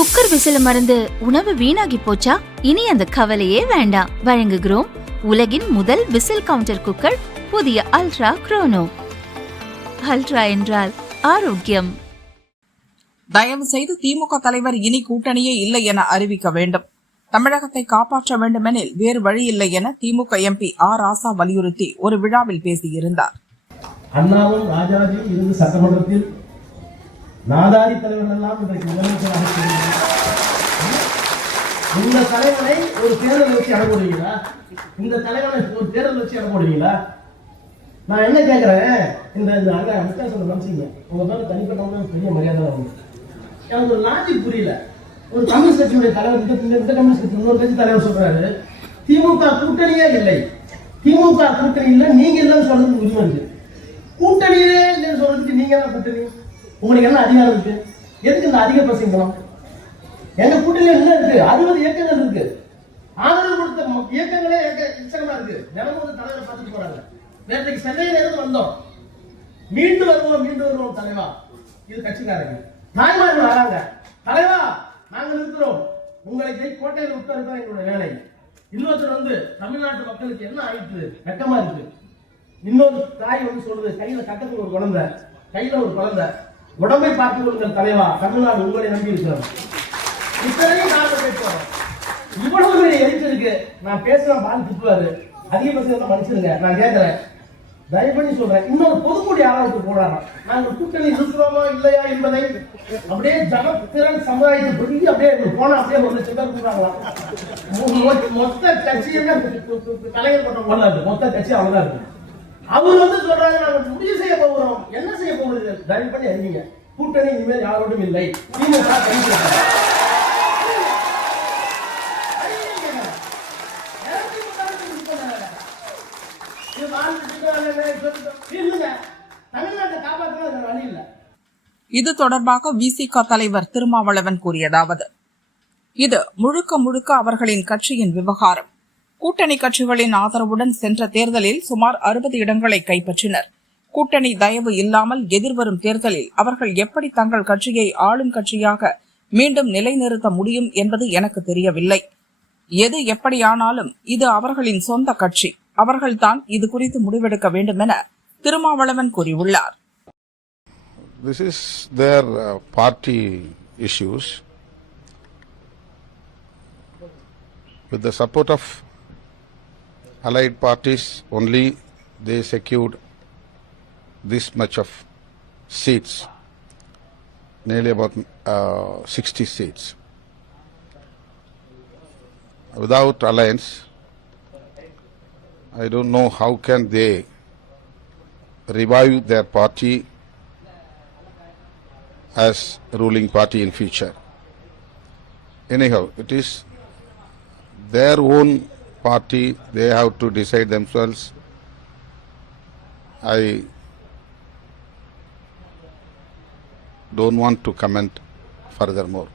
Cooker விசில மறந்து உணவு வீணாகி போச்சா? இனி அந்த கவலையே வேண்டாம். வழங்குகிறோம் உலகின் முதல் விசில் கவுண்டர் குக்கர், புதிய அல்ட்ரா குரோனோ. அல்ட்ரா என்றால் ஆரோக்கியம். தயவு செய்து திமுக தலைவர் இனி கூட்டணியே இல்லை என அறிவிக்க வேண்டும். தமிழகத்தை காப்பாற்ற வேண்டுமெனில் வேறு வழி இல்லை என திமுக எம்பி ஆர் ராசா வலியுறுத்தி ஒரு விழாவில் பேசியிருந்தார். அண்ணாவும் ராஜாஜியும் இருந்து சட்டமன்றத்தில் நாதாரி தலைவர்கள் எல்லாம் இன்றைக்கு முதலமைச்சராக இந்த தலைவனை ஒரு தேர்தல் வச்சு அனுப்பிடுவீங்களா? இந்த தலைவனை ஒரு தேர்தல் வச்சு அனுப்பிடுவீங்களா? நான் என்ன கேட்கிறேன், இந்த வித்தியாசம் மனுஷங்க உங்க மேல தனிப்பட்ட பெரிய மரியாதை வந்து எனக்கு ஒரு லாஜிக் புரியல. ஒரு கம்யூனிஸ்ட் கட்சியுடைய தலைவர் இந்த கம்யூனிஸ்ட் கட்சி இன்னொரு கட்சி தலைவர் சொல்றாரு திமுக கூட்டணியே இல்லை, திமுக கூட்டணி இல்லை, நீங்க இல்லைன்னு சொல்றதுக்கு உரிமை இருக்கு. கூட்டணியே இல்லைன்னு சொல்றதுக்கு நீங்க என்ன கூட்டணி? உங்களுக்கு என்ன அதிகாரம் இருக்கு? எதுக்கு இந்த அதிக பிரசங்கம்? எங்க கூட்டணியில என்ன இருக்கு? 60 இயக்கங்கள் இருக்கு. ஆதரவு கொடுத்த இயக்கங்களே எச்சமா இருக்கு. தினமும் ஒரு தலைவரை பார்த்துட்டு போறாங்க. நேற்றைக்கு சென்னையில இருந்து வந்தோம், மீண்டும் வருவோம் தலைவா. இது கட்சிக்காரங்க தாய்மார்கள் வராங்க, தலைவா நாங்கள் இருக்கிறோம், உங்களை கோட்டையில் விட்டு எங்களுடைய வேலை. இன்னொருத்தர் வந்து தமிழ்நாட்டு மக்களுக்கு என்ன ஆயிற்று, வெக்கமா இருக்கு. இன்னொரு தாய் வந்து சொல்லுது, கையில கட்டத்தில் ஒரு குழந்தை, கையில ஒரு குழந்தை, உடம்பை பார்த்துக் கொள்ளுங்கள் தலைவா, தமிழ்நாடு உங்களை நம்பி இருக்கிறோம். இத்தனையும் நாங்கள் பேசுவோம். இவ்வளவு பெரிய எரிச்சிருக்கு. நான் பேசுறேன், பால் திட்டுவாரு, அதிகபட்சம் மன்னிச்சிருங்க. நான் கேட்கிறேன், தயவு பண்ணி சொல்றேன், இன்னொரு பொதுக்கூடி ஆராய்ச்சி போடாராம். நாங்கள் கூட்டணி இருக்கிறோமா இல்லையா என்பதை அப்படியே ஜனத்திறன் சமுதாயத்தை பிடிச்சி அப்படியே போனா அப்படியே 1 லட்சம் பேர் கூடாங்களாம். மொத்த கட்சியுமே கலைஞர் பண்ற போல இருக்கு. மொத்த கட்சி அவ்வளவுதான் இருக்கு. அவர் வந்து சொல்றாங்க, நாங்கள் முடிவு செய்ய போகிறோம். என்ன செய்ய போகிறது? தயவு பண்ணி அறிவிங்க, கூட்டணி இனிமேல் யாரோடும் இல்லை. திமுக இது தொடர்பாக விசிக தலைவர் திருமாவளவன் கூறியதாவது: இது முழுக்க முழுக்க அவர்களின் கட்சியின் விவகாரம். கூட்டணி கட்சிகளின் ஆதரவுடன் சென்ற தேர்தலில் சுமார் 60 இடங்களை கைப்பற்றினர். கூட்டணி தயவு இல்லாமல் எதிர்வரும் தேர்தலில் அவர்கள் எப்படி தங்கள் கட்சியை ஆளும் கட்சியாக மீண்டும் நிலைநிறுத்த முடியும் என்பது எனக்கு தெரியவில்லை. எது எப்படியானாலும் இது அவர்களின் சொந்த கட்சி, அவர்கள்தான் இது குறித்து முடிவெடுக்க வேண்டும் என திருமாவளவன் கூறியுள்ளார். This is their party issues. With the support of allied parties only, they secured this much of seats, nearly about 60 seats. Without alliance, I don't know how can they revive their party as ruling party in future. Anyhow, it is their own party, they have to decide themselves. I don't want to comment furthermore.